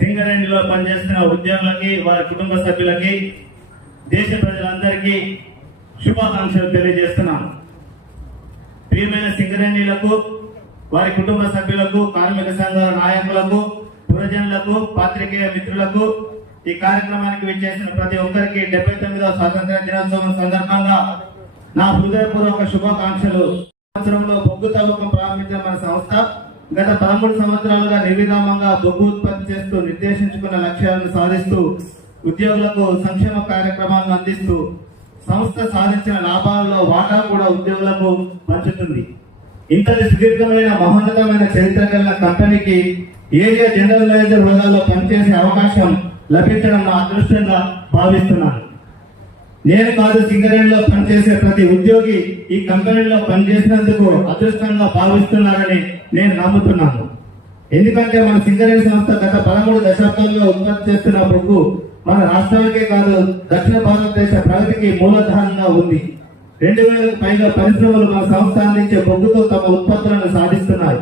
సింగరేణిలో పనిచేస్తున్న ఉద్యోగులకి, వారి కుటుంబ సభ్యులకి, దేశ ప్రజలందరికీ శుభాకాంక్షలు తెలియజేస్తున్నాం. ప్రియమైన సింగరేణిలకు, వారి కుటుంబ సభ్యులకు, కార్మిక సంఘాల నాయకులకు, పురజనులకు, పాత్రికేయ మిత్రులకు, ఈ కార్యక్రమానికి విచ్చేసిన ప్రతి ఒక్కరికి 79వ స్వాతంత్ర దినోత్సవం సందర్భంగా నా హృదయపూర్వక శుభాకాంక్షలు. సంవత్సరంలో బొగ్గు తవ్వకం ప్రారంభించిన మన సంస్థ గత 13 సంవత్సరాలుగా నిర్విరామంగా బొగ్గు ఉత్పత్తి చేస్తూ నిర్దేశించుకున్న లక్ష్యాలను సాధిస్తూ ఉద్యోగులకు సంక్షేమ కార్యక్రమాలను అందిస్తూ సంస్థ సాధించిన లాభాలలో వాటా కూడా ఉద్యోగులకు పంచుతుంది. ఇంతటి సుదీర్ఘమైన మహోన్నతమైన చరిత్ర కలిగిన కంపెనీకి ఏరియా జనరల్ మేనేజర్ హోదాలో పనిచేసే అవకాశం లభించడం నా అదృష్టంగా భావిస్తున్నాను. నేను కాదు, సింగరేణిలో పనిచేసే ప్రతి ఉద్యోగి ఈ కంపెనీలో పనిచేసినందుకు అదృష్టంగా భావిస్తున్నారని నేను నమ్ముతున్నాను. ఎందుకంటే మన సింగరేణి సంస్థ గత 13 దశాబ్దాలుగా ఉత్పత్తి చేస్తున్న బొగ్గు మన రాష్ట్రానికే కాదు, దక్షిణ భారతదేశ ప్రగతికి మూలధారంగా ఉంది. 2000కు పైగా పరిశ్రమలు మన సంస్థ అందించే బొగ్గుతో తమ ఉత్పత్తులను సాధిస్తున్నాయి.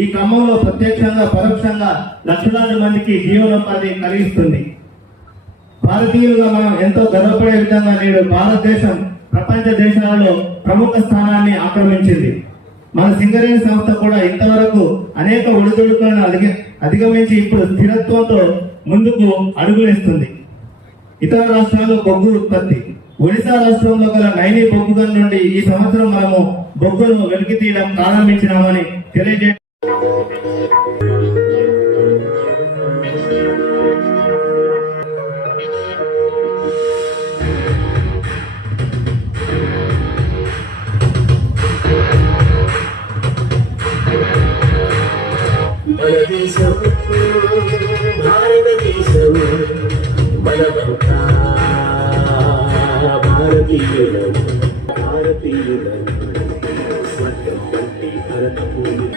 ఈ క్రమంలో ప్రత్యక్షంగా పరోక్షంగా లక్షలాది మందికి జీవనోపాధి కలిగిస్తుంది. భారతీయులుగా మనం ఎంతో గర్వపడే విధంగా నేడు భారతదేశం ప్రపంచ దేశాలలో ప్రముఖ స్థానాన్ని ఆక్రమించింది. మన సింగరేణి సంస్థ కూడా ఇంతవరకు అనేక ఒడిదుడుకులను అధిగమించి ఇప్పుడు స్థిరత్వంతో ముందుకు అడుగులేస్తుంది. ఇతర రాష్ట్రాల్లో బొగ్గు ఉత్పత్తి, ఒడిశా రాష్ట్రంలో గల నైని బొగ్గు గని నుండి ఈ సంవత్సరం మనము బొగ్గును వెలికి తీయడం ప్రారంభించినామని తెలియజే భారతదేశం మనమంతా భారతీయులం, భారతీయులం స్వర్గం వంటి భరతభూమి.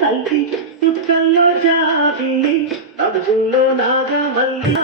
తల్లి సుక్కల్లో జాబిల్లి అడుగుల్లో నాగమల్లి